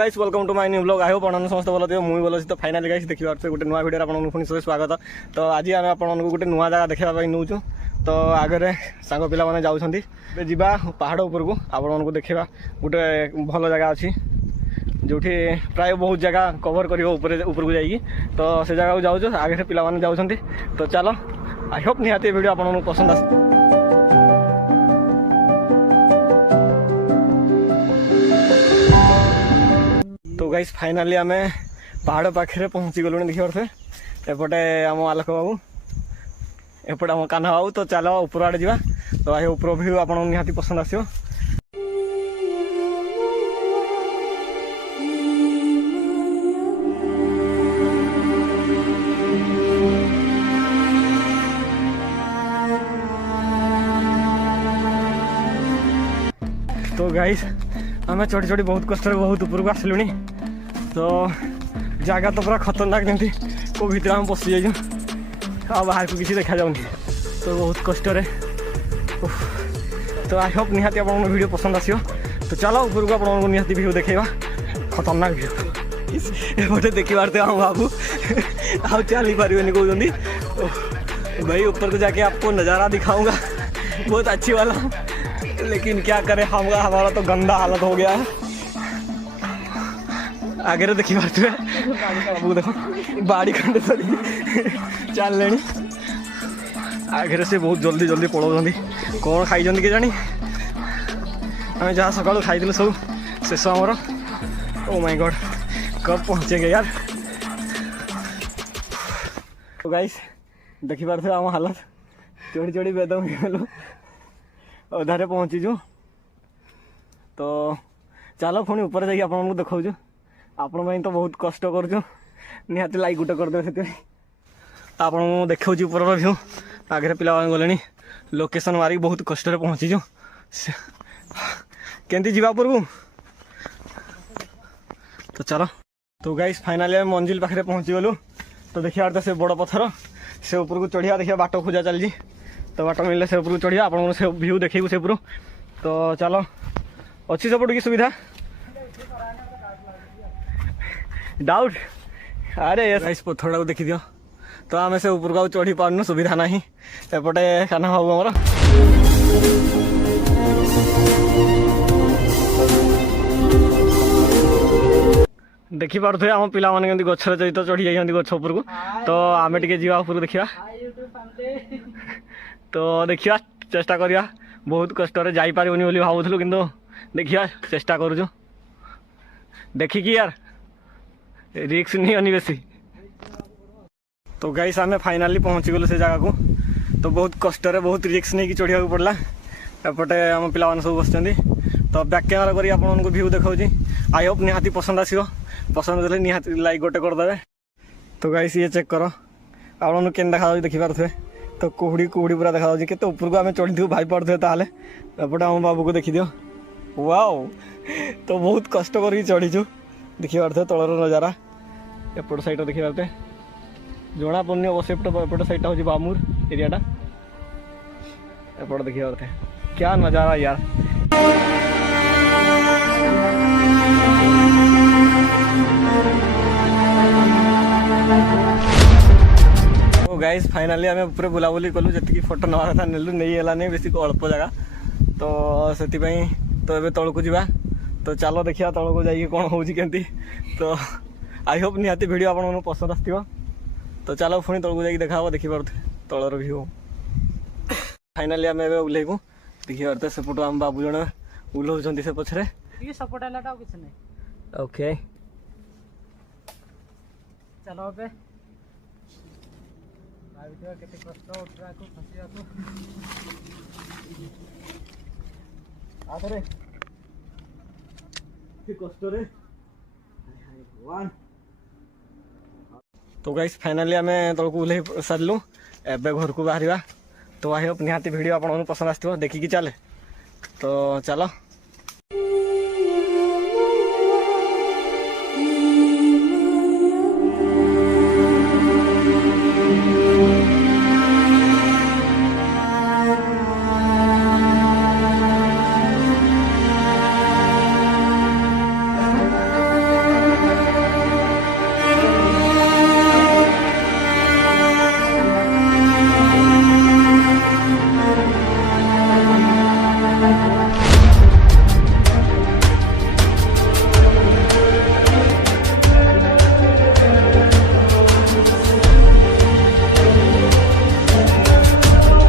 Guys welcome to my new blog. I hope आपन समस्त भल थे मुई भल तो फाइनाली गाइस देखि पारछे गोटे नुआ वीडियो आपन पुनी सब स्वागत। तो आज आम आपन गोटे नुआ जगह देखा नौचु। तो आगे सांग पिला माने जाउछंती जीवा पहाड़ ऊपर को आपन को देखा गोटे भल जगह अच्छी जोठी प्राय बहुत जगह कवर कर ऊपर को जाइए। तो से जगह को जाऊँ आगे पिला माने जाउछंती। तो चलो आई होप निहाती वीडियो आपन पसंद आस। तो गाइस फाइनाली आम पहाड़ पाखे पहुँची गलु देखी पारे एपटे आम आलोक बाबू एपटे आम कान्हा बाबू। तो चलो ऊपर आड़े जा। तो आई ऊपर व्यू आप निहाती पसंद आसो। तो गाइस आम चढ़ी चढ़ी बहुत कष्ट बहुत ऊपर को आसलुनी। तो जगह तो पूरा खतरनाक जमी को भीतर आम पशि जाइए आ बाहर को किसी देखा जाऊनी। तो बहुत कष्ट। तो आई होप निहाती आप वीडियो पसंद आसो। तो चलो ऊपर को आप निहाती व्यू देखा खतरनाक व्यू एपटे देखी पारते हम बाबू आ चली पारे कहते भाई ऊपर को जाके आपको नज़ारा दिखाऊंगा बहुत अच्छी वाला। लेकिन क्या करें हमारा तो गंदा हालत हो गया है। आगे तो देखी पाते बाबू देखो बाड़ी खंडे चल लेनी आगे से बहुत जल्दी जल्दी पलाउंट कौन खाई के जानी आम जहाँ सका खाई सब शेष आमर। ओ माय गॉड कब पहुँचेंगे यार। तो गाइस देखी पारे आम हालत चढ़ी चढ़ी बेदम गलु अधारे पहुँचीचु। तो चलो पुणी ऊपर जाकि आपको देखाऊँ आपण तो बहुत कष्ट करूँ निहाती लाइक गोटे करदे से आप देखा ऊपर व्यू आगे पिला गले लोकेशन मारिक बहुत कष्ट पहुँचीचु केमती जीवा ऊपर को। तो चलो तो गाइस फाइनाली मंजिल पाखे पहुँची गलु। तो देखिए तो से बड़ पत्थर से ऊपर को चढ़िया देखिए बाट खोजा चलती। तो बाट मिलले से ऊपर को चढ़िया आप व्यू देखू से ऊपर। तो चलो अच्छी सपोर्ट की सुविधा डाउट अरे गाइस पत्थर को देखी दियो। तो आम से ऊपर को चढ़ी पार्नु सुविधा ना एपटे कान्हा बाबू आमर देखी पारे आम पिला माने गचर सहित चढ़ी जाइए गछ ऊपर को। तो आम टे जा ऊपर देखा। तो देखिया चेष्टा करिया बहुत कष्ट जापारे भावुलु किंतु देखिया चेष्टा करूँ देखिकी यार रिक्स नहीं आनी बेसी। तो गाइस आम फाइनाली पहुँची गलु से जगह को। तो बहुत कष्ट बहुत रिक्स नहीं चढ़िया पड़ा एपटे आम पिला सब बस। तो बैक कैमेरा करी आपको व्यू देखा आई होप निहाती पसंद आसो। पसंद देले निहाती लाइक गोटे करदे। तो गाइस ये चेक कर आपन के देखा देखी पारे। तो कुहुड़ी कुहुड़ी पूरा देखा के ऊपर को आम चढ़ी भाई पड़े ताले एपटे आम बाबू को देखी दियो वाओ। तो बहुत कष्ट कर चढ़ीचु देखी पारे तलर नजारा एपट साइड देखी पारे जना पड़नी अवश्य एपट साइड हूँ बामूर एरियाटा एपट देखी पारे क्या नजारा यार। तो गाइस फाइनाली आम पूरे बुलाबुली कलु जी फोटो नवा कथा नेलु नहीं है बेसी अल्प जगह। तो से तो ए तौक जा। तो चलो देखिए तौक को जाइए कौन हो केमती। तो आई होप निहाती वीडियो आप पसंद आसो। तो चलो पुणी तौक जाकि देखा देखी पारे तलर व्यू। फाइनाली आम ओह्लैबू देखी पारे सेपट आम बाबू जन ओह्लौं से पछरे ओके। चलो तो गाइस फाइनाली आम तौक ओह्लै सारू एवं घर को बाहर। तो आई होप निहाती वीडियो आप पसंद आसो देखिकी चले। तो चलो।